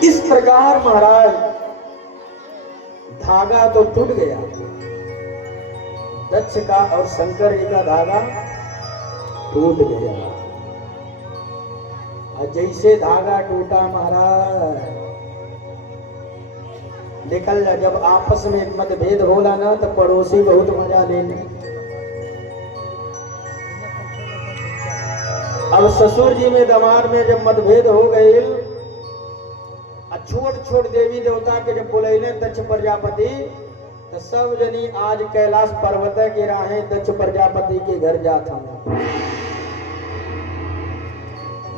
इस प्रकार महाराज धागा तो टूट गया, दक्ष का और शंकर जी का धागा टूट गया। और जैसे धागा टूटा महाराज, निकल जा, जब आपस में एक मतभेद होला ना तो पड़ोसी बहुत मजा लेने। अब ससुर जी में दमाद में जब मतभेद हो गए, छोट छोट देवी देवता के जब बुलैले दक्ष प्रजापति, तो सब जनी आज कैलाश पर्वत के राहें दक्ष प्रजापति के घर जाता हूं।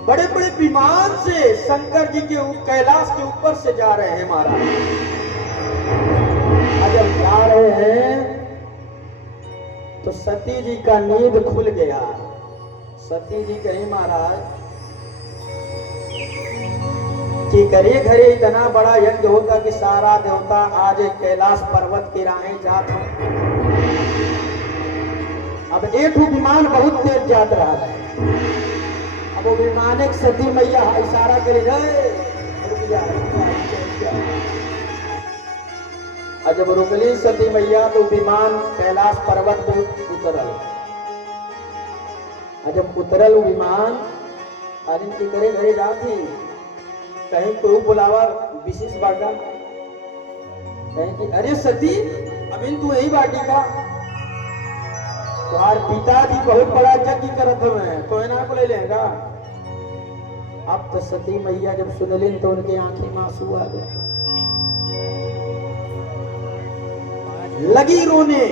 बड़े बड़े विमान से शंकर जी के कैलाश के ऊपर से जा रहे हैं महाराज। जब जा रहे हैं तो सती जी का नींद खुल गया। सती जी कहीं महाराज कि घरे घरे इतना बड़ा यज्ञ होगा कि सारा देवता आज कैलाश पर्वत की राहें जात हूं। अब एक विमान बहुत तेज जात रहा है। अब वो विमान एक सती मैया इशारा करे और जब रुकली सती मैया तो विमान कैलाश पर्वत पे उतरल। और जब उतरल विमान आदमी के घरे घरे जाती, कहीं कोई बुलावा विशेष बाटा, कहीं कि अरे सती अभी तू यही बाटी का, तुम्हार पिताजी बहुत बड़ा यज्ञ करत हमें, तो ना को ले लेगा। अब तो सती मैया जब सुनलिन तो उनके आंखें में आंसू आ गए, लगी रोने।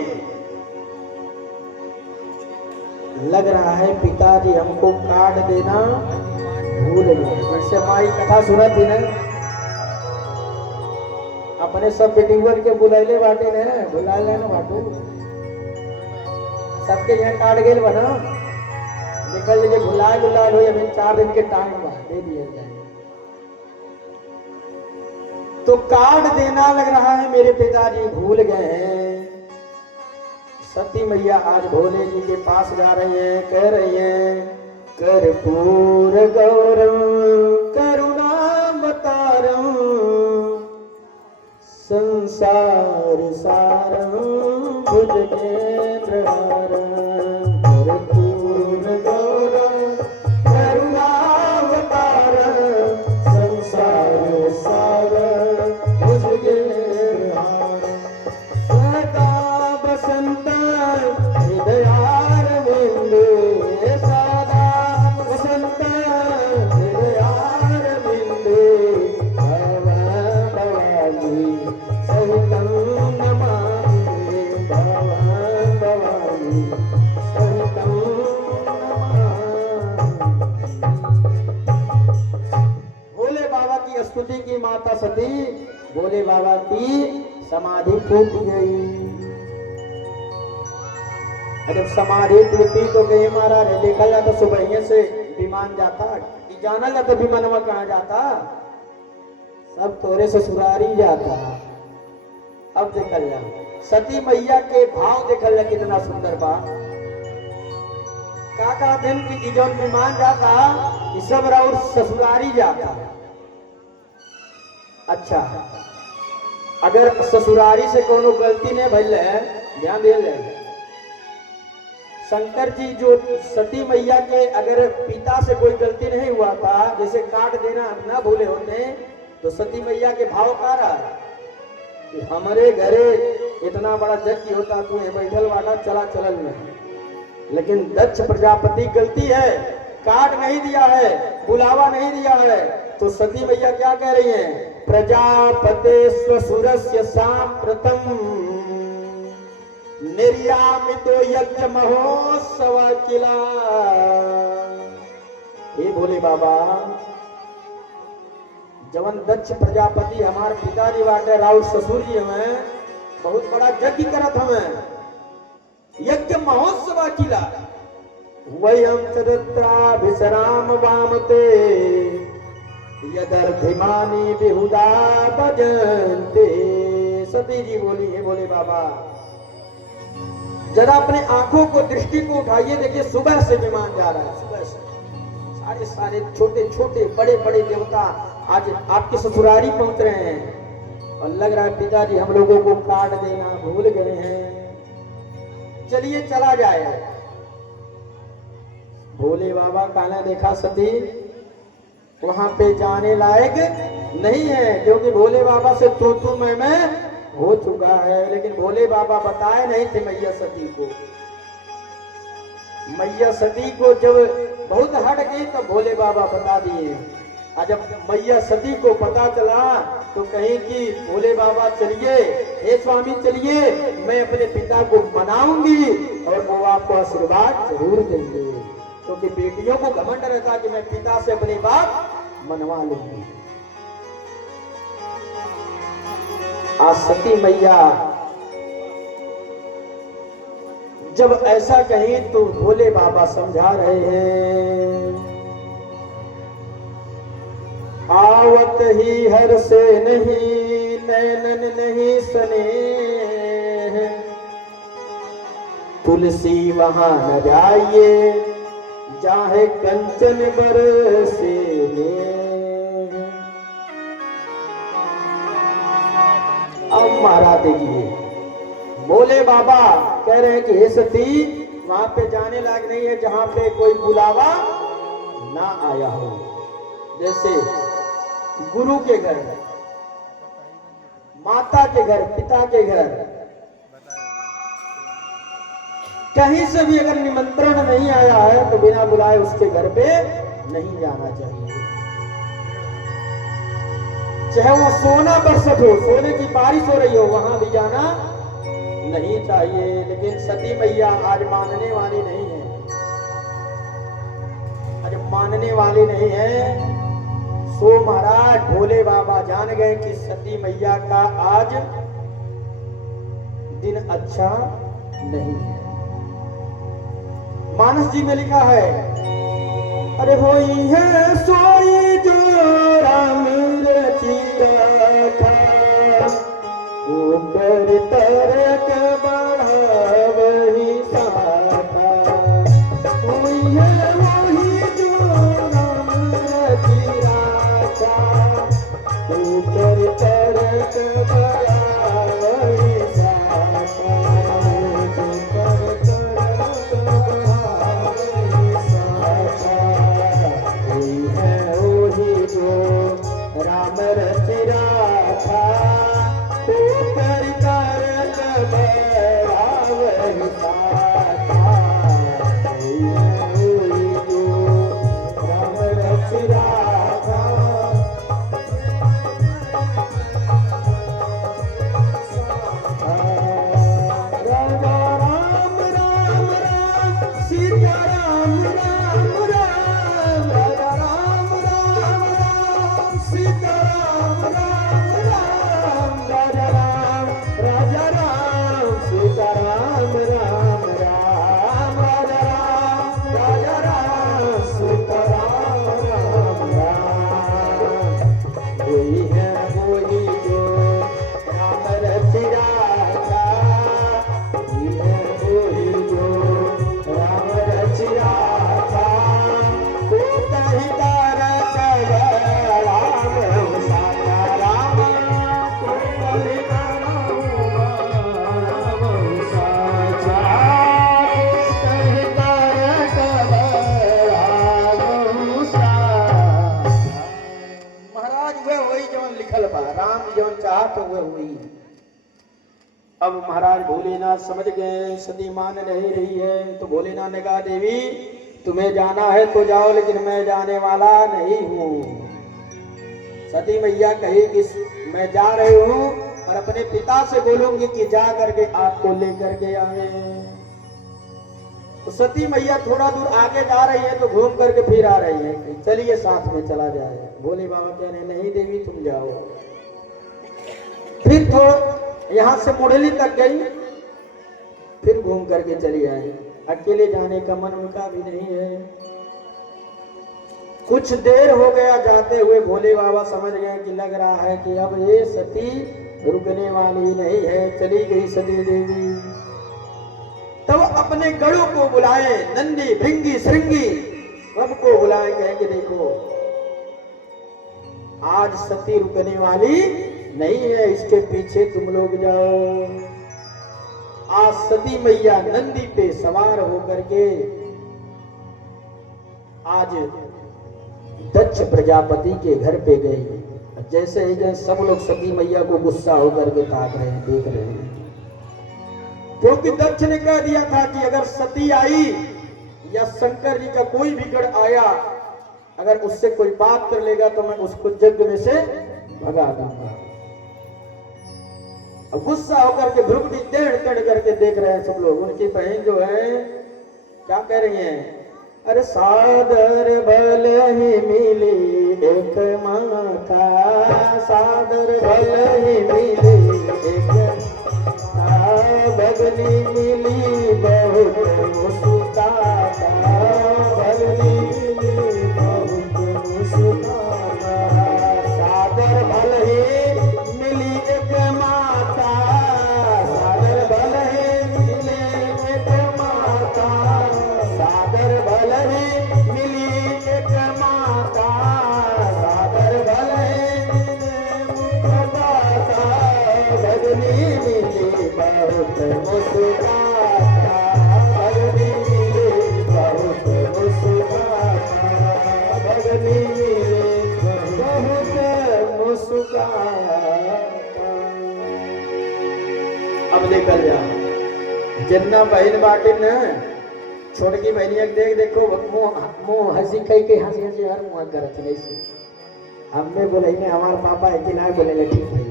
लग रहा है पिताजी हमको काट देना भूल गए। जैसे माई कथा सुना थी ना, अपने सब बेटीवर के बुलाइले बाटे ने, बुलाइले ना बाटू सबके यहाँ काट गेल बना, निकल लीजिए भुलाए बुलाए हो, अभी 4 दिन के टाइम दे दिए जाए तो काट देना। लग रहा है मेरे पिताजी भूल गए हैं। सती मैया आज भोले जी के पास जा रही हैं, कह रही हैं कर्पूर गौरम करुणावतारम संसार सारम भुजगेंद्रहारम। कर्पूर गौरम करुणावतारम संसार सारम भुजगेंद्रहारम। सदा बसंत हृदयारविंदे, स्तुति की माता सती, भोले बाबा की समाधि टूट गई। जब समाधि टूटी तो कहीं महाराज देखा जाता सुबह से विमान जाता, जाना जाता विमानवा कहाँ जाता, सब तोरे ससुरारी जाता। अब देखल जा सती मैया के भाव देखल जा कितना सुंदर बा। काका दिन की जौन विमान जाता ये सब और ससुरारी जाता। अच्छा, अगर ससुरारी से कोनो गलती नहीं भइल है, ध्यान दे ले। शंकर जी जो सती मैया के अगर पिता से कोई गलती नहीं हुआ था, जैसे काट देना ना भूले होते, तो सती मैया के भाव का रहा कि हमारे घरे इतना बड़ा यज्ञ होता, तू बैठल वाला चला चलल नहीं। लेकिन दक्ष प्रजापति गलती है, काट नहीं दिया है, बुलावा नहीं दिया है, तो सती मैया क्या कह रही हैं? प्रजापते स्वसुरस्य सांप्रतम निर्यामितो यज्ञ महोत्सव किला। हे भोले बाबा, जवन दक्ष प्रजापति हमारे पिताजी बाटे, राउत ससुर जी हमें बहुत बड़ा यज्ञ करत हमें, यज्ञ महोत्सव किला। वयम चरित्राभिसराम वामते यदर्भिमानी बेहुदा भजन्ते। सती जी बोली, है बोले बाबा जरा अपने आंखों को दृष्टि को उठाइए, देखिए सुबह से विमान जा रहा है, सुबह से अरे सारे छोटे छोटे बड़े बड़े देवता आज आपके ससुरारी पहुंच रहे हैं और लग रहा है पिताजी हम लोगों को काट देना भूल गए हैं, चलिए चला जाए। भोले बाबा काला देखा सती वहां पे जाने लायक नहीं है, क्योंकि भोले बाबा से तू मैं हो चुका है। लेकिन भोले बाबा बताए नहीं थे मैया सती को। मैया सती को जब बहुत हट गई तब भोले बाबा बता दिए। और जब मैया सती को पता चला तो कहीं कि भोले बाबा चलिए, हे स्वामी चलिए, मैं अपने पिता को मनाऊंगी और वो आपको आशीर्वाद जरूर देंगे, क्योंकि बेटियों को घमंड रहता कि मैं पिता से अपनी बात मनवा लूंगी। आज सती मैया जब ऐसा कहीं तो भोले बाबा समझा रहे हैं, आवत ही हर से नहीं नैनन नहीं सने, तुलसी वहां न जाइए जाहे कंचन बरसे। अब महाराज देखिए भोले बाबा कह रहे हैं कि हे सती वहां पे जाने लायक नहीं है जहां पे कोई बुलावा ना आया हो। जैसे गुरु के घर, माता के घर, पिता के घर, कहीं से भी अगर निमंत्रण नहीं आया है तो बिना बुलाए उसके घर पे नहीं जाना चाहिए। चाहे वो सोना बरसत हो, सोने की बारिश हो रही हो, वहां भी जाना नहीं चाहिए। लेकिन सती मैया आज मानने वाली नहीं है, आज मानने वाली नहीं है। सो महाराज भोले बाबा जान गए कि सती मैया का आज दिन अच्छा नहीं है। मानस जी में लिखा है, अरे होई है सोई जो राम रची रखा, ऊपर तरक बढ़ावही साथा। होई है वही जो राम रची रखा, ऊपर तरक बढ़ावही साथा। अब महाराज भोलेनाथ समझ गए सती मान नहीं रही है, तो भोलेनाथ ने कहा देवी तुम्हें जाना है तो जाओ, लेकिन मैं जाने वाला नहीं हूँ। सती मैया कही कि मैं जा रही हूँ और अपने पिता से बोलूंगी कि जा करके आपको लेकर के आए। तो सती मैया थोड़ा दूर आगे जा रही है तो घूम करके फिर आ रही है कि चलिए साथ में चला जाए। भोले बाबा कह रहे नहीं देवी तुम जाओ। फिर थोड़ा यहां से मुरली तक गई, फिर घूम करके चली आई। अकेले जाने का मन उनका भी नहीं है। कुछ देर हो गया जाते हुए, भोले बाबा समझ गए कि लग रहा है कि अब ये सती रुकने वाली नहीं है, चली गई सती देवी। तब अपने गढ़ों को बुलाए, नंदी भृंगी श्रृंगी सबको बुलाए, कहेंगे देखो आज सती रुकने वाली नहीं है, इसके पीछे तुम लोग जाओ। आज सती मैया नंदी पे सवार होकर के आज दक्ष प्रजापति के घर पे गई। जैसे ही गए सब लोग सती मैया को गुस्सा होकर के ताक रहे हैं, देख रहे हैं, क्योंकि दक्ष ने कह दिया था कि अगर सती आई या शंकर जी का कोई भी गण आया, अगर उससे कोई बात कर लेगा तो मैं उसको यज्ञ में से भगा दूंगा। अब गुस्सा होकर के भ्रुकुटी टेढ़ टेढ़ करके देख रहे हैं सब लोग। उनकी बहन जो है क्या कह रही है, अरे सादर भल ही मिली एक माता, सादर भल ही मिली एक भगनी मिली बहुत मुस्कुराता, भगनी मिली बहुत मुस्कुराता, सादर भल ही मिली एक माता, सादर भल ही मिली एक माता, सादर भल ही मिली एक माता, सादर भल ही मिली मुस्कुराता, भगनी मिली बहुत मुस्कुराता, भगनी मिली बहुत मुस्कुराता, भगनी मिली बहुत मुस्कुराता। अब देखल जा जितना बहन बाटे न, छोटकी बहनिया देख देखो मुंह हंसी कई के हंसी हंसी हर मुंह करत है। हमें बोले ने हमारे पापा है कि ना बोले ठीक है।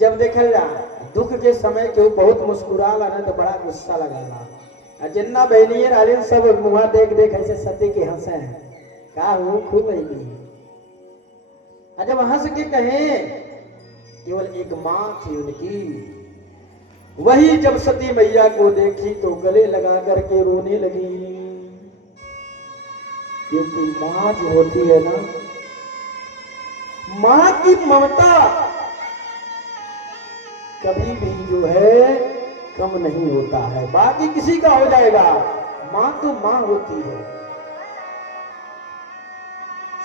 जब देखल जा दुख के समय केहू बहुत मुस्कुराला ना तो बड़ा गुस्सा लगाला। जिन्ना बहनियर आलिन सब मुँह देख देख ऐसे सती के हंसे हैं, का हूँ खूब बहनी। जब हंस के कहे केवल एक माँ थी उनकी, वही जब सती मैया को देखी तो गले लगा करके रोने लगी। क्योंकि माँ जो होती है ना, माँ की ममता कभी भी जो है कम नहीं होता है। बाकी किसी का हो जाएगा, माँ तो माँ होती है।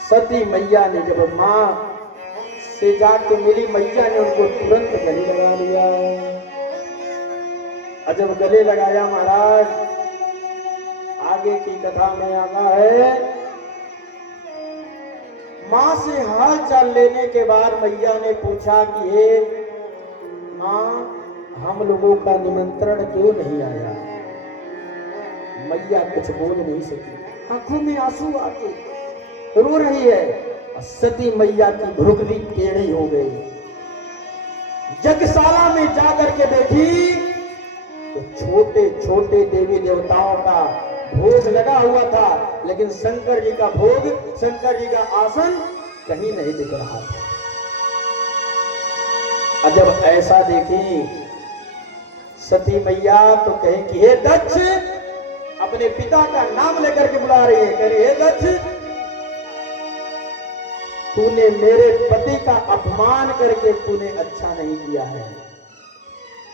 सती मैया ने जब माँ से जाके मिली, मैया ने उनको तुरंत गले लगा लिया। और जब गले लगाया महाराज, आगे की कथा में आना है, माँ से हाल चाल लेने के बाद मैया ने पूछा कि हे माँ, हम लोगों का निमंत्रण क्यों नहीं आया। मैया कुछ बोल नहीं सकी, आंखों में आंसू आके रो रही है। सती मैया की भ्रुकुटी टेढ़ी हो गई। यज्ञशाला में जाकर के देखी तो छोटे छोटे देवी देवताओं का भोग लगा हुआ था, लेकिन शंकर जी का भोग, शंकर जी का आसन कहीं नहीं दिख रहा था। और जब ऐसा देखी सती मैया तो कहे कि हे दक्ष, अपने पिता का नाम लेकर के बुला रही है, कह रही हे दक्ष, तूने मेरे पति का अपमान करके तूने अच्छा नहीं किया है।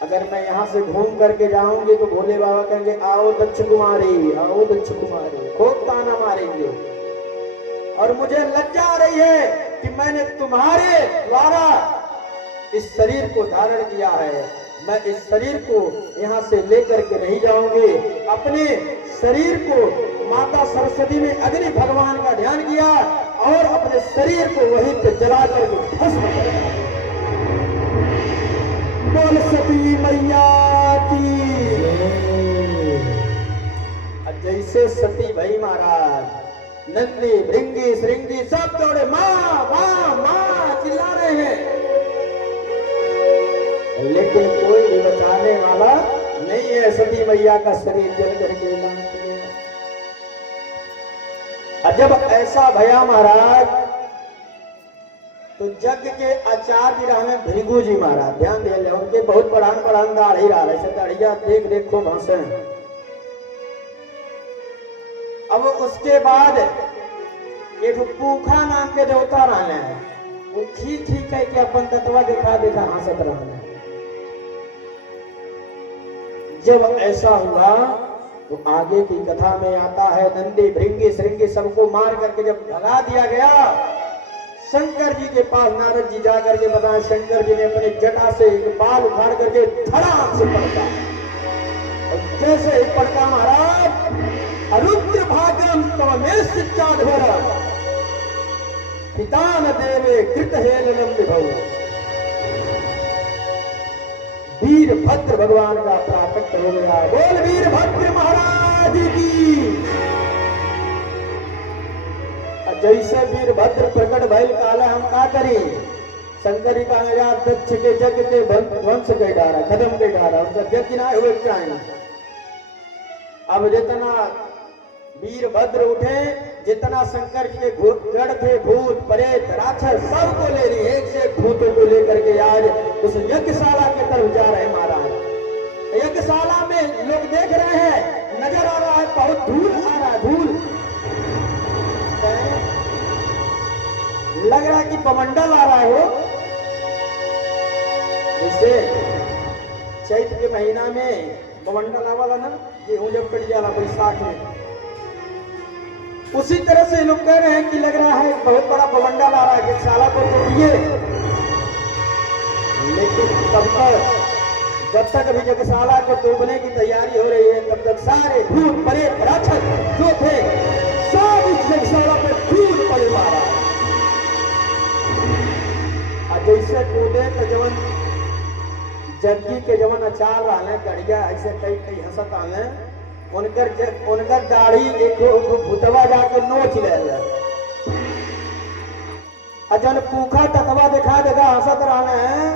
अगर मैं यहां से घूम करके जाऊंगी तो भोले बाबा कहेंगे आओ दक्ष कुमारी, आओ दक्ष कुमारी, खूब ताना मारेंगे। और मुझे लज्जा आ रही है कि मैंने तुम्हारे द्वारा इस शरीर को धारण किया है। मैं इस शरीर को यहाँ से लेकर के नहीं जाऊंगी। अपने शरीर को माता सरस्वती ने अग्नि भगवान का ध्यान किया और अपने शरीर को वहीं पे जला करके भस्म कर दिया। बोल सती मैया की। जैसे सती भाई महाराज, नंदी भृंगी श्रृंगी सब दौड़े, माँ माँ माँ चिल्ला रहे हैं, लेकिन कोई भी बचाने वाला नहीं है। सती मैया का शरीर जल करके लाश हो गया। जब ऐसा भया महाराज तो यज्ञ के आचार्य रहे भृगु जी महाराज, ध्यान दे ले, उनके बहुत पढ़ान दाढ़ी रहा, ऐसे दाढ़िया देख देख को भाषण। अब उसके बाद एक पूखा नाम के देवता रहने हैं, वो खी कह के अपन तत्वा देखा देखा हंसत रहने। जब ऐसा हुआ तो आगे की कथा में आता है नंदी भृंगी श्रृंगी सबको मार करके जब भगा दिया गया, शंकर जी के पास नारद जी जाकर के बताया, शंकर जी ने अपने जटा से एक बाल उखाड़ करके धड़ाम से पड़का, और जैसे ही पड़का महाराज, अरुद्र भाग्यम तमेश चाध्वर पितान देवे कृत हेलनम विभव, वीरभद्र भगवान का प्राकट हो गया। बोल वीरभद्र महाराज की। जैसे वीरभद्र प्रकट भइल काले हम का करी, शंकरी का आजाद दक्ष के जग के ध्वंस के डारा खत्म के डारा, उनका जग ना हुए चाहिए। अब जितना वीरभद्र उठे, जितना शंकर जी के गढ़ थे, भूत प्रेत राक्षस सबको ले ली, एक से एक भूतों को लेकर के आज उस यज्ञशाला के तरफ जा रहे महाराज। यज्ञशाला में लोग देख रहे हैं, नजर आ रहा है बहुत धूल आ रहा है, धूल लग रहा है कि पमंडल आ रहा हो। जैसे चैत के महीना में पमंडल आवाला ना, गेहूं जब कट जाला बैसाख में, उसी तरह से लोग कह रहे हैं कि लग रहा है बहुत बड़ा बवंडा ला रहा है, यज्ञशाला को तोड़िए। लेकिन जब तक अभी यज्ञशाला को तोड़ने की तैयारी हो रही है, तब तक सारे भूत प्रेत राक्षस जो थे सब इस यज्ञशाला पे कूद पड़े मारा। जैसे कूदे तो जवन जग्गी के जवन अचार रहा गड़िया, ऐसे कई कई हंसत आने, उनकर दाढ़ी एक भूतवा जाके नोच ले, जन पूखा ततवा दिखा देगा हंसत रहना है।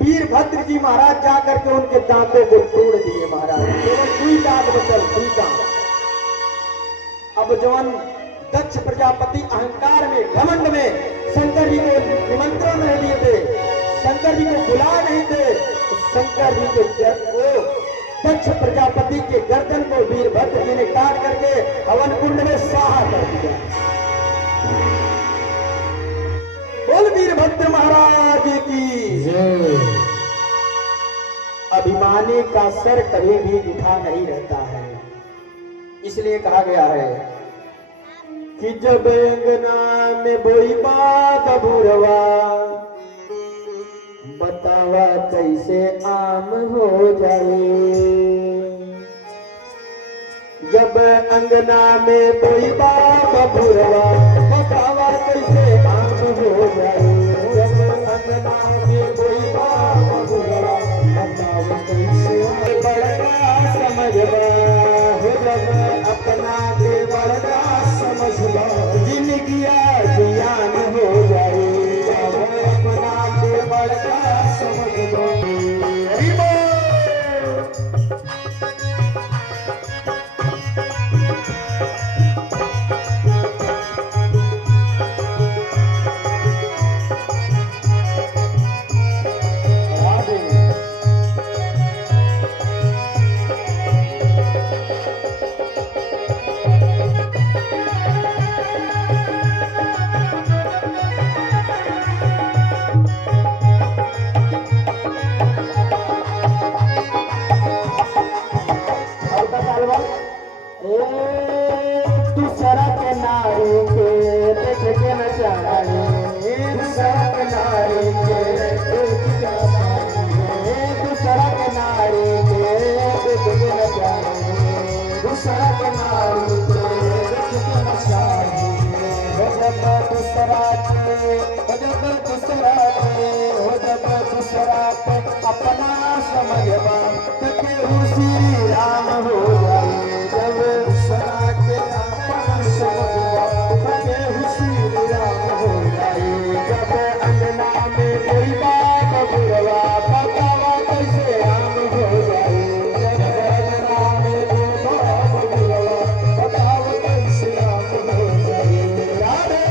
वीरभद्र जी महाराज जाकर के उनके दांतों को तोड़ दिए महाराज, केवल दुई दांत बचल, दुई दांत। अब जवन दक्ष प्रजापति अहंकार में घमंड में शंकर जी को निमंत्रण नहीं दिए थे, शंकर जी को बुला नहीं थे, तो शंकर जी के दक्ष प्रजापति के गर्दन को वीरभद्र जी ने काट करके हवन कुंड में स्वाहा कर दिया। बोल वीरभद्र महाराज की जय। अभिमानी का सर कभी भी उठा नहीं रहता है, इसलिए कहा गया है कि जब अंगना में बोई बाग बुरवा, बतावा कैसे आम हो जाए। जब अंगना में कोई बाग बुरवा, बतावा कैसे आम हो जाए। जब अंगना में कोई बाग बुरवा, बतावा कैसे बड़का समझवा हो। जब अपना के बड़का समझवा, जिंदगी जियान हो जाए। अपना के बड़का समझवा। अपना समझवा तके श्री राम हो जाए। जब दूसरा के अपना समझवा तके श्री राम हो जाए। जब अंगना में कोई बात बुरवा, बतावा कैसे राम हो जाए। जब अंगना में कोई बात बुरवा, बतावा कैसे राम हो जाए। राधे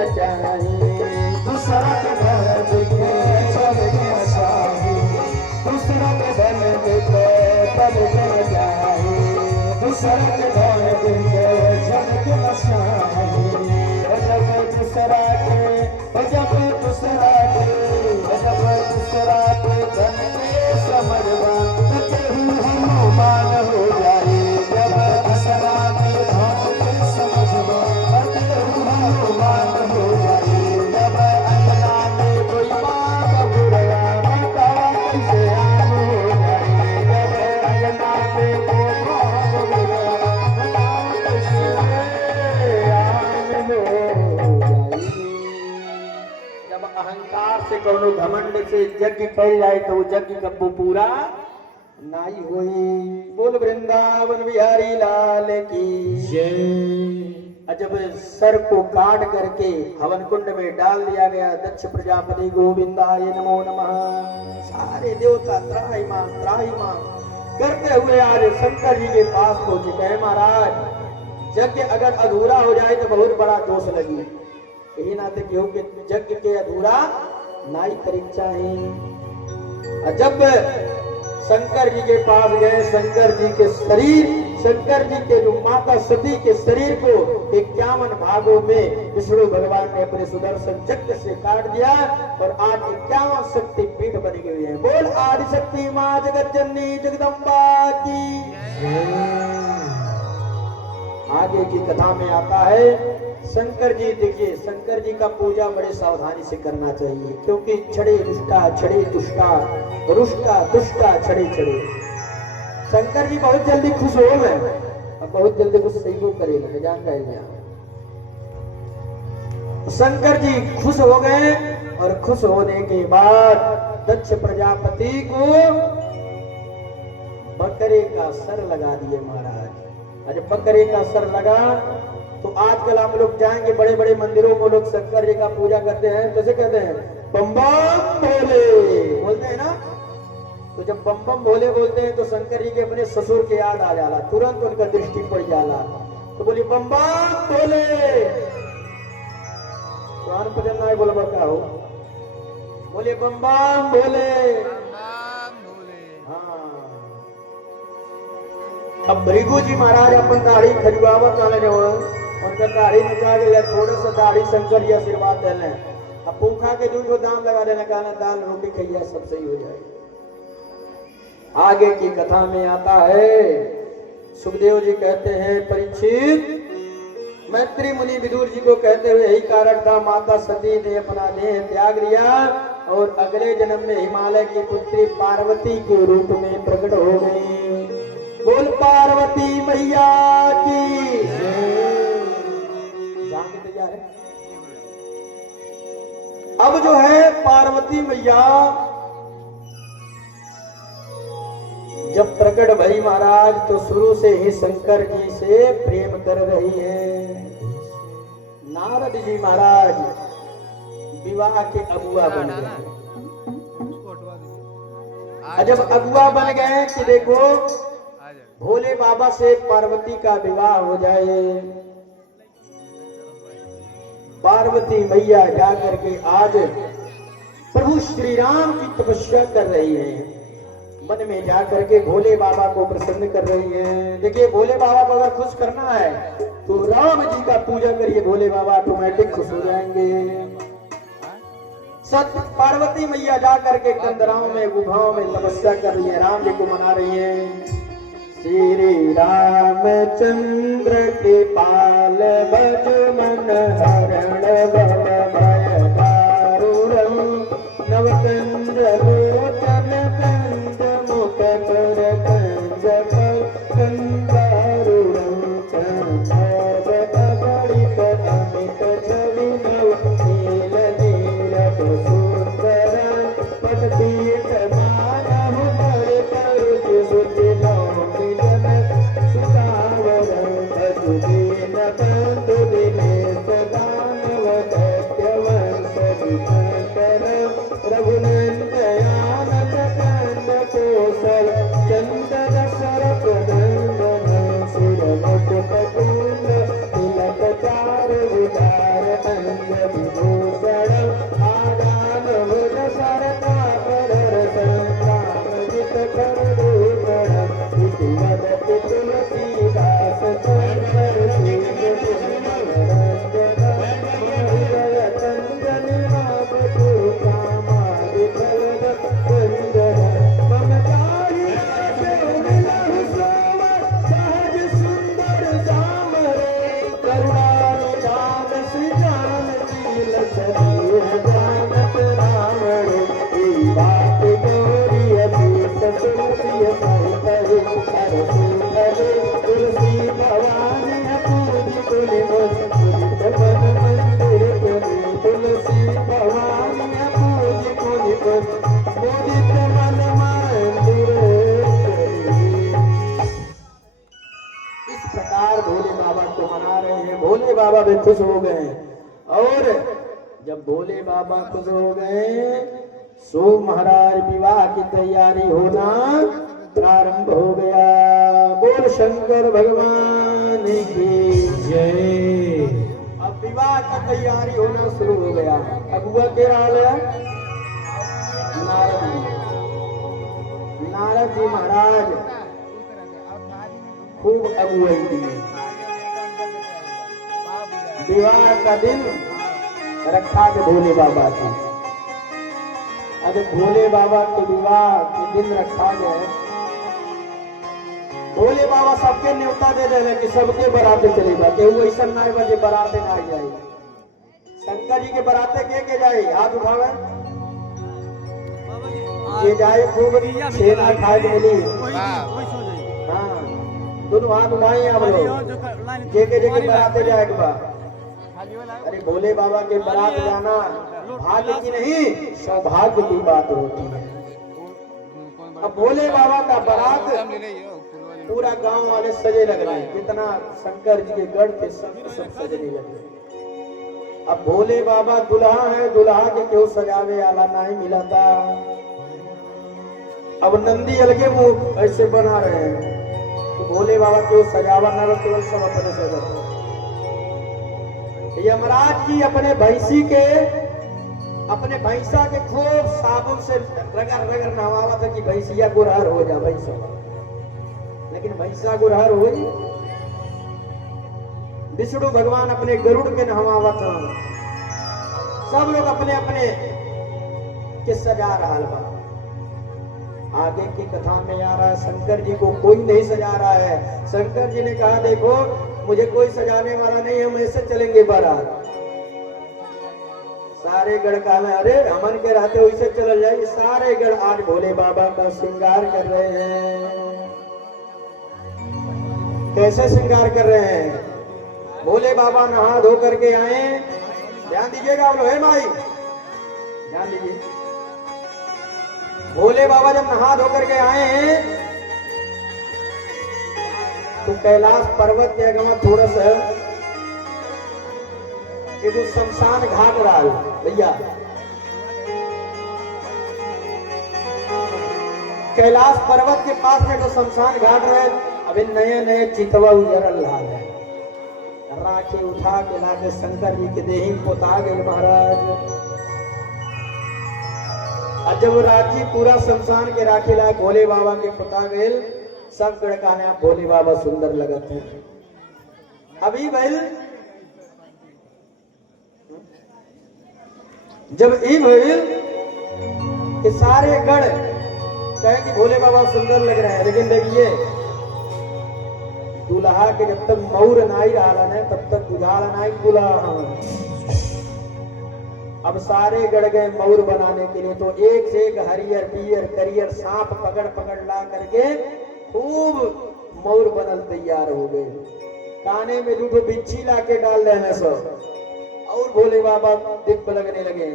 न चाहे, दूसरा के धन देखे चल के न चाहे, दूसरा के धन देखे चल के न चाहे, दूसरा के धन देखे चल के न चाहे। जब दूसरा के जब दूसरा के धन के समझवा केहू हनुमान हो जाए। जब दूसरा के धन के समझवा केहू हनुमान हो जाए। जब अंगना में कोई बाप बुढ़वा बतावा कैसे आम हो जाए। जब अंगना में कोई बाप बुढ़वा बतावा कैसे आम हो जाए। जब अहंकार से कोनो घमंड से यज्ञ कल जाए तो वो यज्ञ कब्बो पूरा नाई होई। बोल वृंदावन बिहारी लाल की जय। जब सर को काट करके हवन कुंड में डाल दिया गया, दक्ष प्रजापति गोविंदाय नमो नमः, सारे देवता त्राहि मां करते हुए आज शंकर जी के पास पहुंचे। कहे महाराज यज्ञ अगर अधूरा हो जाए तो बहुत बड़ा दोष लगी, यही नाते क्यों कि यज्ञ के अधूरा नाई करी चाहिए। जब शंकर जी के पास गए, शंकर जी के शरीर, शंकर जी के जो माता सती के शरीर को 51 भागों में विष्णु भगवान ने अपने सुदर्शन चक्र से काट दिया और आज 51 शक्ति पीठ बनी हुई है। बोल आदि शक्ति मां जगत जननी जगदम्बा की। आगे की कथा में आता है शंकर जी, देखिए शंकर जी का पूजा बड़े सावधानी से करना चाहिए, क्योंकि छड़े दुष्टा छड़े तुष्टा रुष्टा तुष्टा छड़े छड़े। शंकर जी बहुत जल्दी खुश हो गए और बहुत जल्दी कुछ सही को करेगा, जान रहे हैं। शंकर जी खुश हो गए और खुश होने के बाद दक्ष प्रजापति को बकरे का सर लगा दिए महाराज। अरे बकरे का सर लगा तो आजकल हम लोग जाएंगे बड़े बड़े मंदिरों में, लोग शंकर जी का पूजा करते हैं, कैसे कहते हैं? बम बम भोले बोलते हैं ना। तो जब बम बम भोले बोलते हैं तो शंकर जी के अपने ससुर के याद आ जाला, तुरंत उनका दृष्टि पड़ जाला। तो बोली बम बम भोले, कौन भजन ना बोल बता हो, बोले बम बम भोले। हाँ, अब भृगु जी महाराज अपन दाढ़ी खजुआवा काले जो उनका दाढ़ी निकाल गया, थोड़ा सा दाढ़ी शंकर जी आशीर्वाद देने, अब पूखा के दूध को दाम लगा देने, कहना दाल रोटी खैया सब सही हो जाएगी। आगे की कथा में आता है, सुखदेव जी कहते हैं परीक्षित, मैत्री मुनि विदुर जी को कहते हुए यही कारण था माता सती ने अपना देह त्याग दिया और अगले जन्म में हिमालय की पुत्री पार्वती के रूप में प्रकट हो गई। बोल पार्वती मैया की जान के तैयार है। अब जो है पार्वती मैया जब प्रकट भई महाराज तो शुरू से ही शंकर जी से प्रेम कर रही है। नारद जी महाराज विवाह के अगुआ बन गए। जब अगुआ बन गए कि देखो भोले बाबा से पार्वती का विवाह हो जाए। पार्वती मैया जाकर के आज प्रभु श्री राम की तपस्या कर रही है, मन में जाकर के भोले बाबा को प्रसन्न कर रही है। देखिए भोले बाबा को अगर खुश करना है तो राम जी का पूजा करिए, भोले बाबा ऑटोमेटिक खुश हो जाएंगे। सत्य पार्वती मैया जाकर के कंदराओं में गुफाओं में तपस्या कर रही है, राम जी को मना रही है। श्री रामचंद्र के पाल भज मन हरण बल भय दारुण नवकंद लोचन कंद मुख कर कंज कंदारुण चंद बड़ित अमित छवि नव नील नीरव सुंदर पट पीठ मानहु पर करुति सुति रघुनंदयान चंद दशरथ तुलसी भवानी पूज कुल मुदित मन मंदिर पुरी तुलसी भवानी पूज कुल मुदित मन मंदिर पुरी। इस प्रकार भोले बाबा को मना रहे हैं। भोले बाबा भी खुश हो गए और जब भोले बाबा खुश हो गए सो महाराज विवाह की तैयारी होना प्रारंभ हो गया। बोल शंकर भगवान की जय। अब विवाह का तैयारी होना शुरू हो गया। अगुआ के हाल है नारद जी। नारद जी महाराज खूब अगुवाई दिए। विवाह का दिन रखा के भोले बाबा की। अब भोले बाबा के विवाह के दिन रखा गया। भोले बाबा सबके न्योता दे रहे कि सबके बराते चलेगा केहू ऐसा ना बजे बराते ना जाए। शंकर जी के बराते के जाए हाथ उठावे ये जाए खूब छेना खाए मिली। हाँ दोनों हाथ उठाए आप लोग के बराते जाएगा। अरे भोले बाबा के बारात जाना भाग्य की नहीं सौभाग्य की बात होती है। अब भोले बाबा का बारात पूरा गांव वाले सजे लग रहे हैं। जितना शंकर जी के गढ़ थे सब सजने लगे। अब भोले बाबा दुल्हा है दुल्हा के क्यों सजावे आला नहीं मिला था। अब नंदी अलगे मुंह ऐसे बना रहे हैं कि भोले बाबा क्यों सजावा न केवल सब अपने सजा। यमराज जी अपने भैंसा के खूब साबुन से रगड़ रगड़ नहवावा था कि भैंसिया गुरहर हो जा भैंसा। लेकिन भैंसा गुरहर हो विष्णु भगवान अपने गरुड़ के नहवावा था। सब लोग अपने अपने के सजा रहा बा। आगे की कथा में आ रहा है शंकर जी को कोई नहीं सजा रहा है। शंकर जी ने कहा देखो मुझे कोई सजाने वाला नहीं हम ऐसे चलेंगे बारात। सारे गढ़ का अरे हमन के रहते वैसे चल जाए। सारे गढ़ आज भोले बाबा का श्रृंगार कर रहे हैं। कैसे श्रृंगार कर रहे हैं। भोले बाबा नहा धो करके आए। ध्यान दीजिएगा आप लोग है माई ध्यान दीजिए। भोले बाबा जब नहा धो करके आए हैं तो कैलाश पर्वत के अगवा थोड़ा सा ये जो शमशान घाट रहा है भैया। कैलाश पर्वत के पास में जो शमशान घाट है अभी नए नए चितवा उजरल रहा है। राखी उठा के लाके शंकर जी के देही पोता गए महाराज। और जब राखी पूरा शमशान के राखी ला भोले बाबा के पोता गए सब गड़का ने भोले बाबा सुंदर लगते हैं। अभी भाई जब ई भइल कि सारे गढ़ कहे कि भोले बाबा सुंदर लग रहे हैं। लेकिन देखिए दूल्हा के जब तक मऊर नहीं रहा है तब तक बुझाड़ नहीं दूल्हा। अब सारे गढ़ गए मऊर बनाने के लिए तो एक से एक हरियर पियर करियर सांप पकड़ पकड़ ला करके खूब मऊर बनल तैयार हो गए। काने में दूठो बिच्छी ला के डाल देने सब और भोले बाबा दिव्य लगने लगे।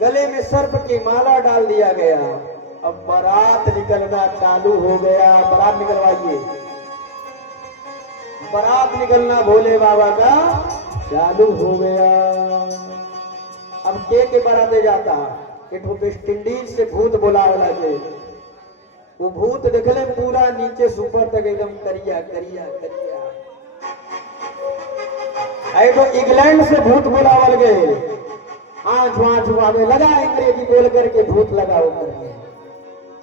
गले में सर्प की माला डाल दिया गया। अब बारात निकलना चालू हो गया। बारात निकलवाइए। बारात निकलना भोले बाबा का चालू हो गया। अब के बाराते जाता एक वेस्ट इंडीज से भूत बुलावे लगे। वो भूत देखले पूरा नीचे सुपर तक एकदम करिया करिया करिया। तो इंग्लैंड से भूत बुलावल गए। आंच वाँच वाले लगा अंग्रेजी बोल करके भूत लगाओ करके।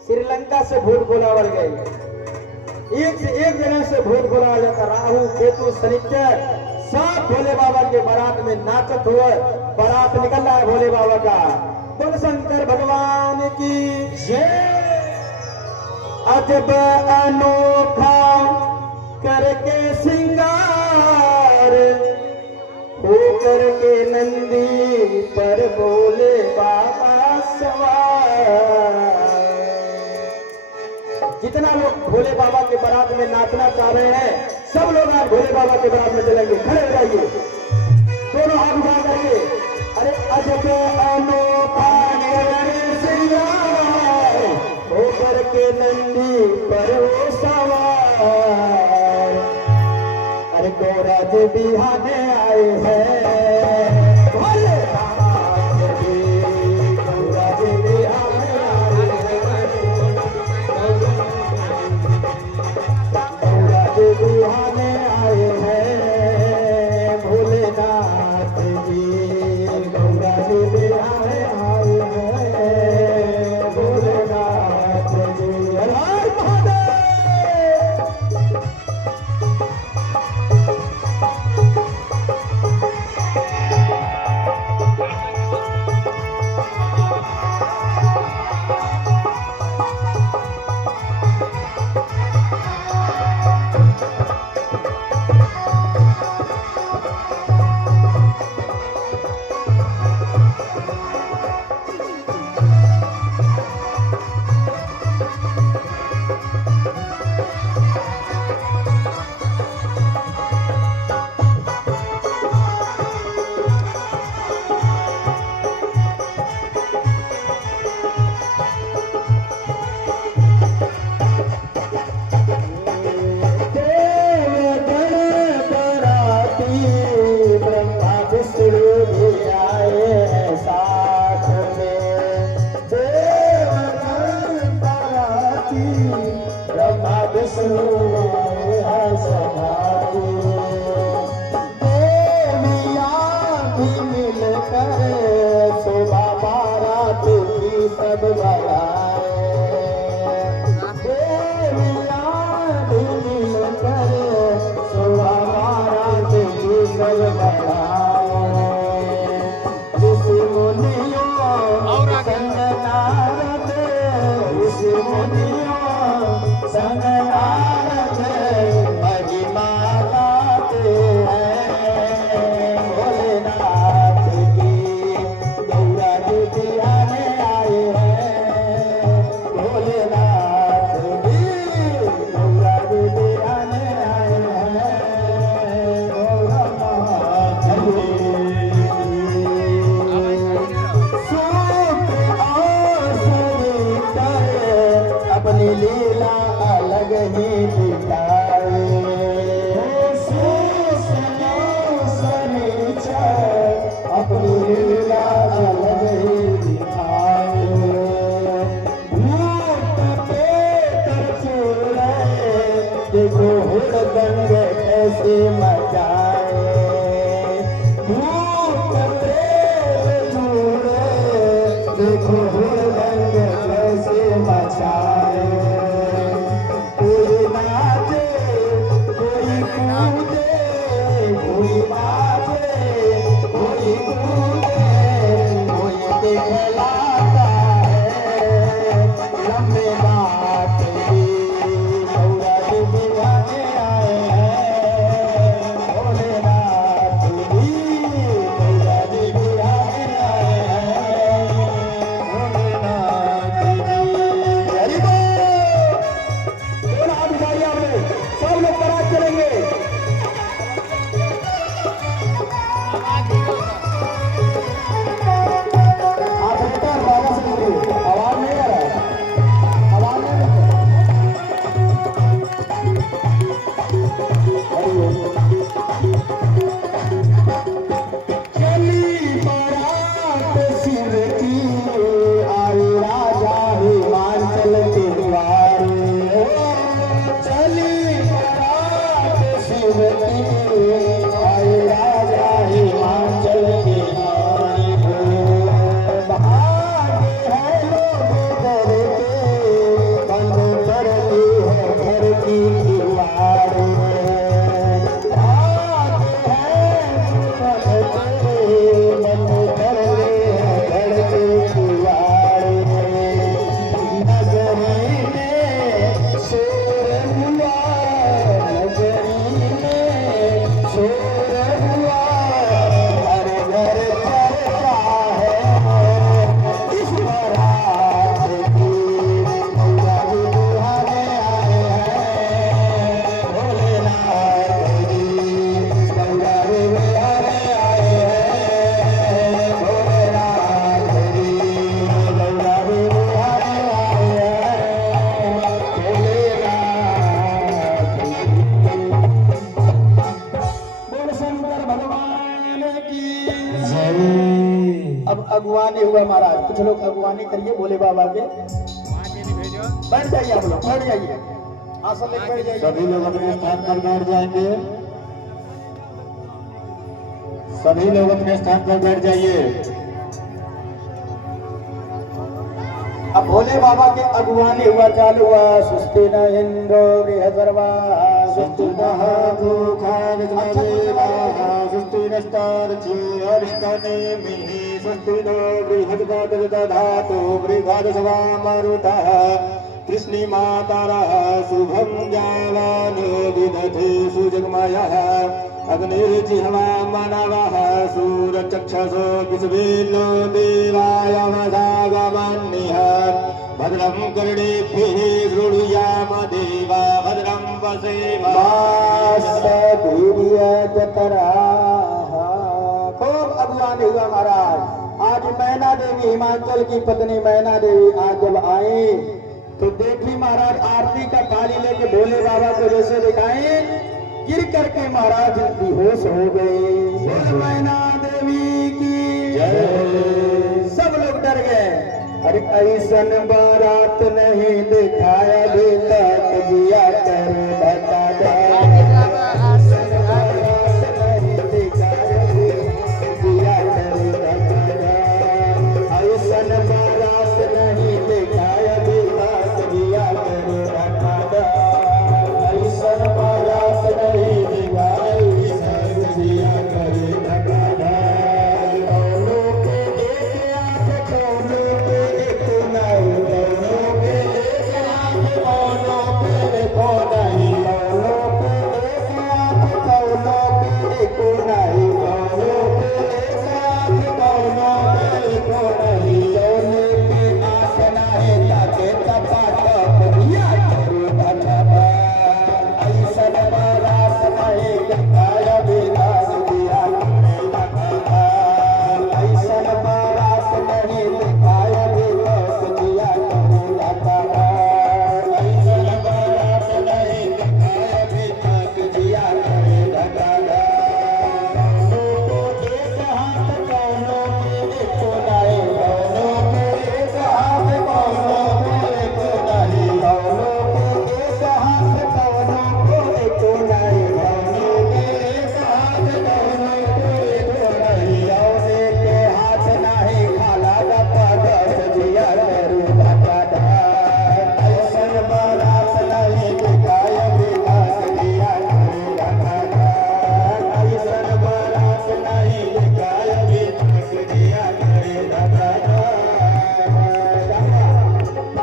श्रीलंका से भूत बुलावल गए। एक से एक जगह से भूत बुलाया जाता। राहु केतु शनिचर सब भोले बाबा के बारात में नाचत हुए। बारात निकल रहा है भोले बाबा का। बोल शंकर भगवान की जय। अजब अनोखा करके सिंगार हो करके नंदी पर बोले बाबा सवार। जितना लोग भोले बाबा के बारात में नाचना चाह रहे हैं, सब लोग आज भोले बाबा के बारात में चलेंगे। खड़े हो जाइए, दोनों हाथ उठा करके। अरे अजब अनोखा सिंगार होकर के नंदी पर वो सवार, अरे गौरा जी बिहाने आए हैं भोले नाथ जी, गौरा जी बिहाने आए हैं, गौरा जी बिहाने आए हैं भोलेनाथ जी, गौरा जी बिहाने आए हैं भोलेनाथ जी। हर हर महादेव। सब अपनी लीला अलग ही दिखाए, अपनी लीला अलग ही दिखाए, भूत पेट चूड़े देखो हुड़दंग कैसे मचाए, भूत पेट चूड़े देखो हुड़दंग कैसे मचाए, कोई नाचे कोई कूदे, कोई नाचे कोई कूदे, कोई दिखलाता है लंबे बात भी, गौरा जी बिहाने आए हैं भोलेनाथ जी। अगुवानी हुआ महाराज। कुछ लोग अगुवानी करिए भोले बाबा के। बैठ जाइए आप लोग, बैठ जाइए, आसन लेके बैठ जाइए। सभी लोग अपने स्थान पर बैठ जाएंगे। सभी लोग अपने स्थान पर बैठ जाइए। अब भोले बाबा के अगुवानी हुआ चालू हुआ। सुस्ति न इंद्रो गृहसर्वा सुस्तु नः भूखानिर्देवाः सुस्तु नस्तार्चिर्ष्टनेमिः सुस्तु नो बृहद्पतिर्दधातु बृहद्सवा मरुतः कृष्णिमातरः शुभं जावानो विदधे सुजगमयः अग्निर्जिह्वा मनवः सूरचक्षसो विश्वेलो देवाय वधागमन्यः भद्रं कर्णेभिः शृणुयाम देवा भद्रं खूब अगुवानी हुआ महाराज। आज मैना देवी, हिमाचल की पत्नी मैना देवी आज जब आई तो देखी महाराज आरती का थाली लेके भोले बाबा को जैसे दिखाए, गिर करके महाराज बेहोश हो गए। मैना देवी की जय। सब लोग डर गए। अरे ऐसन बारात नहीं दिखाया अभी तक, जिया कर बता दे। ऐसन बारात नहीं दिखाया अभी तक, जिया कर बता दे। ऐसन बारात नहीं दिखाया अभी तक, जिया कर बता दे। ऐसन बारात नहीं दिखाया अभी तक, जिया कर बता दे। दोनों के एक आंख, दोनों के एक नाव, दोनों के एक आंख, दोनों के एक नहीं, दोनों के एक आंख, दोनों के एक नहीं, दोनों के एक आंख, दोनों के एक नहीं। दोनों के आंख नहीं ताके तपाटक दिया करो भला। ऐसन बारात नहीं दिखाया बिलास दिया करे भला। ऐसन बारात नहीं दिखाया बिलास दिया करे भला। ऐसन बारात नहीं दिखाया बिलास दिया करे भला। दोनों को एक हाथ, दोनों के एक नहीं, दोनों के एक हाथ, दोनों के एक नहीं, दोनों को एक हाथ, दोनों को एक नहीं, दोनों के एक हाथ, दोनों को एक नहीं। औने के हाथ नहीं खाला गपा गप जिया करू भटा। ऐसन बारात नहीं दिखाया बिलास दिया करू भटा। ऐसन बारात नहीं दिखाया बिलास दिया करू भटा।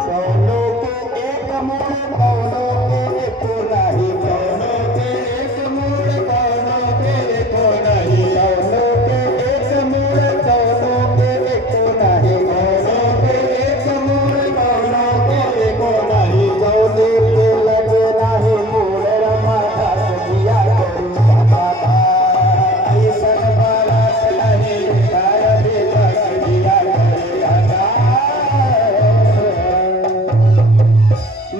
दोनों के एक मोड़, दोनों के एक नहीं, दोनों के एक मोड़, दोनों के एक नहीं, दोनों के एक मोड़, दोनों के एक नहीं, दोनों के एक मोड़, दोनों के एक नहीं। दोनों के लगे नहीं मोड़ रमा घास दिया करू बाबा। ऐसन बारात नहीं दिखाया बिलास दिया करे भला।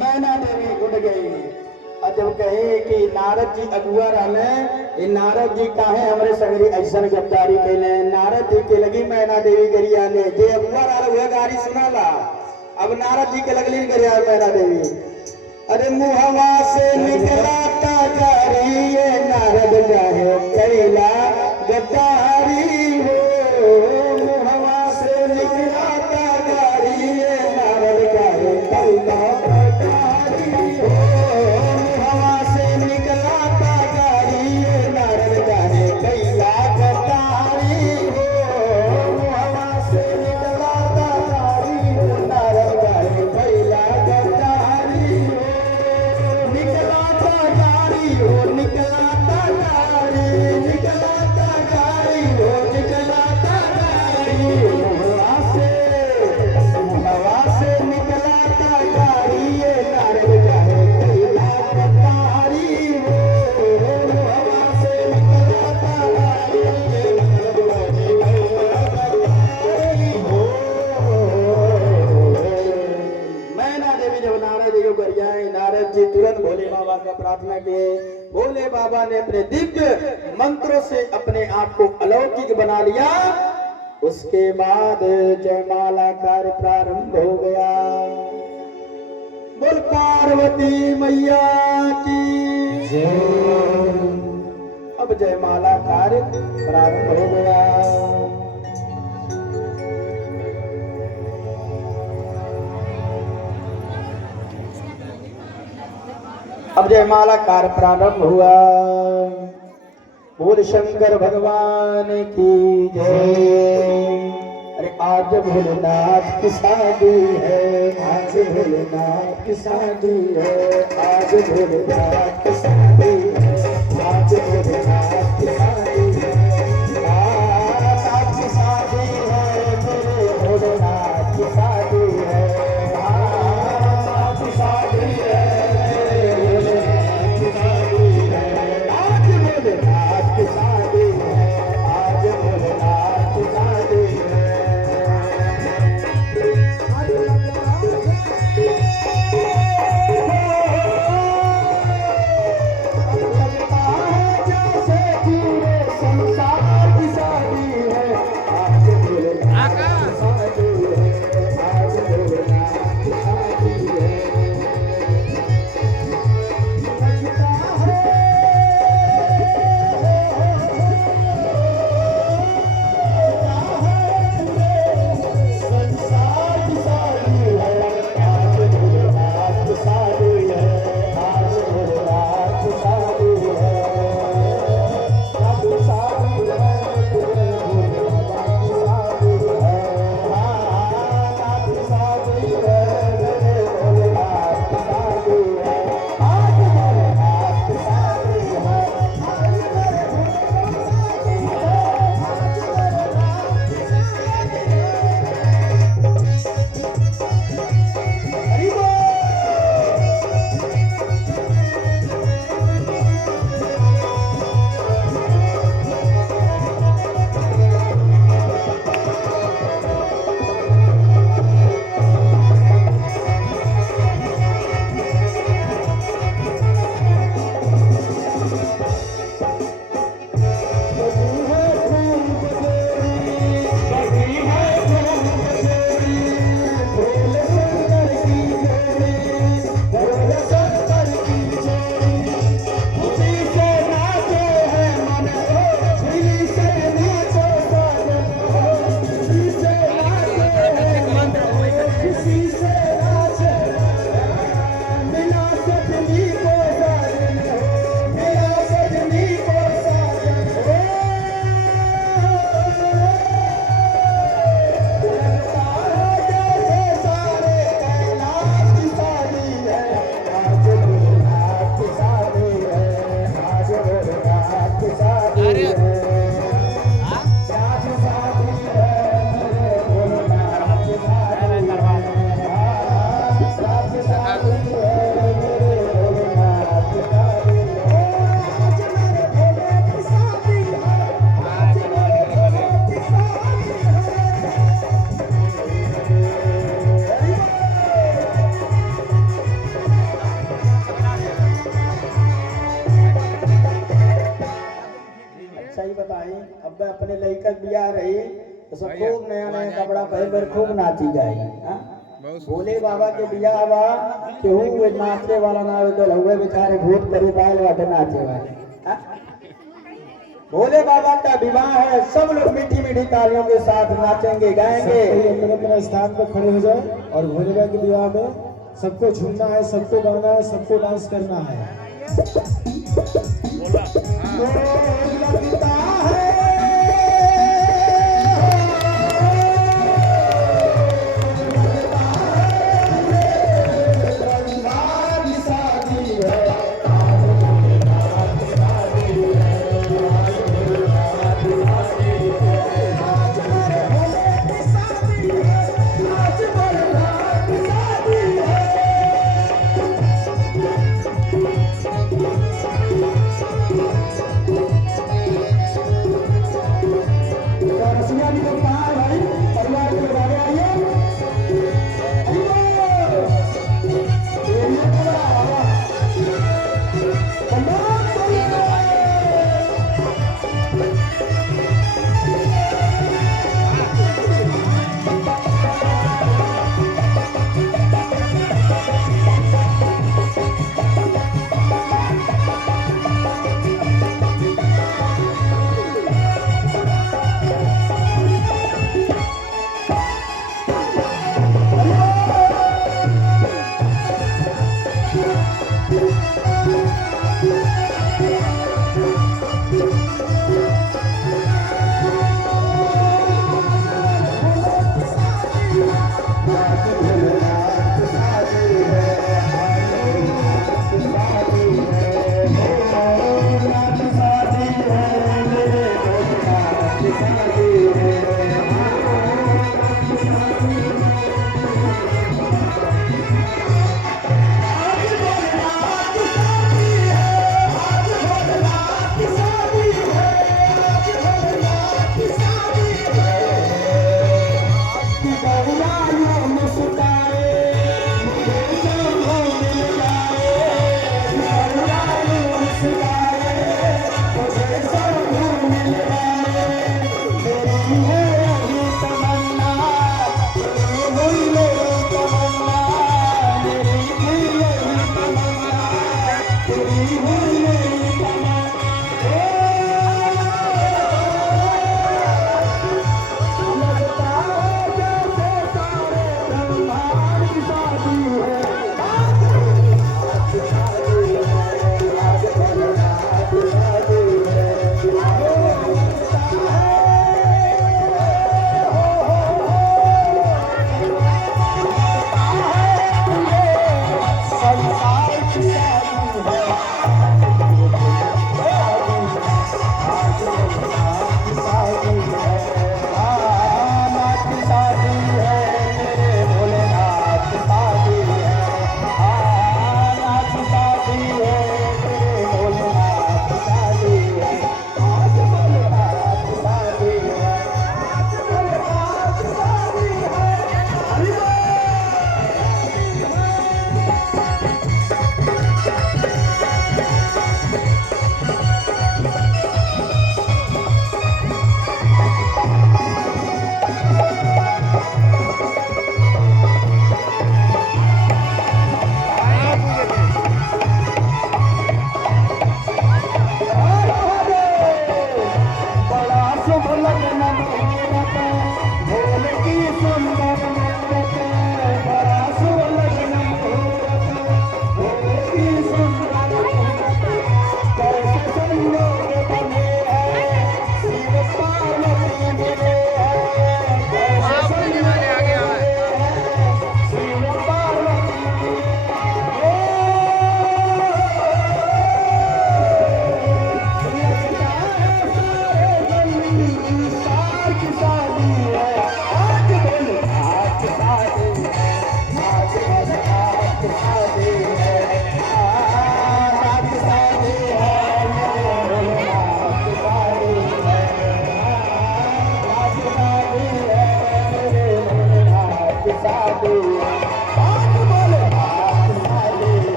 मैना देवी उठ गई और जब कहे कि नारद जी अगुआ रहने, ये नारद जी काहे हमरे संगरी ऐसन गद्दारी कैले। नारद जी के लगी मैना देवी गरिया ने जे अगुआ रहा वह गाड़ी सुनाला। अब नारद जी के लगली गरिया मैना देवी। अरे मुहवा से निकला ता गारी ये नारद जाहे कैला गद्दारी हो। मुहवा से निकला ता गारी ये नारद जाहे कैला गद्दारी हो। मुहवा से निकला ता गारी ये नारद जाहे कैला गद्दारी हो। मुहवा से निकला ता गारी ये नारद जाहे कैला गद्दारी हो। निकला ता गारी हो, निकला ता गारी, निकला ता गारी हो, निकला ता गारी। मुहवा से निकला ता गारी ये नारद जाहे कैला गद्दारी हो। मुहवा से निकला ता गारी ये नारद जाहे कैला गद्दारी हो। मैना देवी जब नारद जी को गरियाए, नारद जी तुरंत भोले बाबा का प्रार्थना किए। भोले बाबा ने अपने दिव्य मंत्रों से अपने आप को अलौकिक बना लिया उसके बाद जयमाला कार्य प्रारंभ हो गया। बोल पार्वती मैया की जय। अब जयमाला कार्य प्रारंभ हो गया। अब जयमाला कार्य प्रारंभ हुआ। बोल शंकर भगवान की जय। अरे आज भोलेनाथ की शादी है, आज भोलेनाथ की शादी है, आज भोलेनाथ की शादी है, आज भोलेनाथ की शादी है, नाथ की शादी है, मेरे भोलेनाथ की शादी है, नाथ की शादी है, मेरे भोलेनाथ की शादी है, आज भोलेनाथ की शादी है, आज भोलेनाथ की शादी है। सही बताई। अब मैं अपने लड़का बिया रही तो सब खूब नया नया कपड़ा पहन कर खूब नाची गई। भोले बाबा के बिया बा केहू नाचे वाला ना हुए बेचारे भूत करी पायल वाटे नाचे वाले। भोले बाबा का विवाह है, सब लोग मीठी मीठी तालियों के साथ नाचेंगे गाएंगे। अपने अपने स्थान पर खड़े हो जाए और भोले बाबा के विवाह में सबको झूमना है, सबको गाना है, सबको डांस करना है। लगता है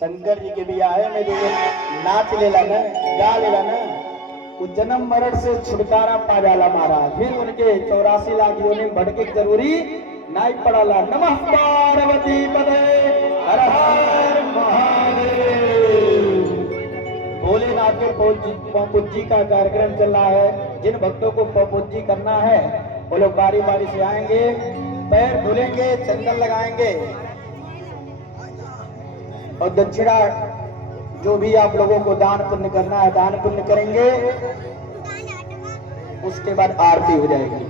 शंकर जी के भी आए में जो नाच लेला ना, गा लेला ना, वो जन्म मरण से छुटकारा पा जाला महाराज। फिर उनके 84 लाख योनि भटके जरूरी नहीं पड़ाला। नमः पार्वती पदे हर हर महादेव। भोलेनाथ के पूज्य का कार्यक्रम चल रहा है। जिन भक्तों को पपूजी करना है वो लोग बारी बारी से आएंगे, पैर धुलेंगे, चंदन लगाएंगे और दक्षिणा जो भी आप लोगों को दान पुण्य करना है दान पुण्य करेंगे। उसके बाद आरती हो जाएगी।